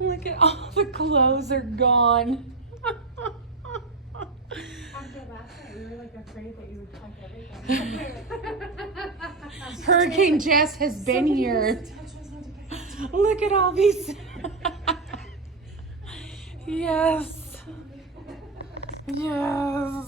Look at all the clothes are gone. After last night, we were like afraid that you would pack everything. Hurricane Jess has been here. Look at all these. Yes. Yes.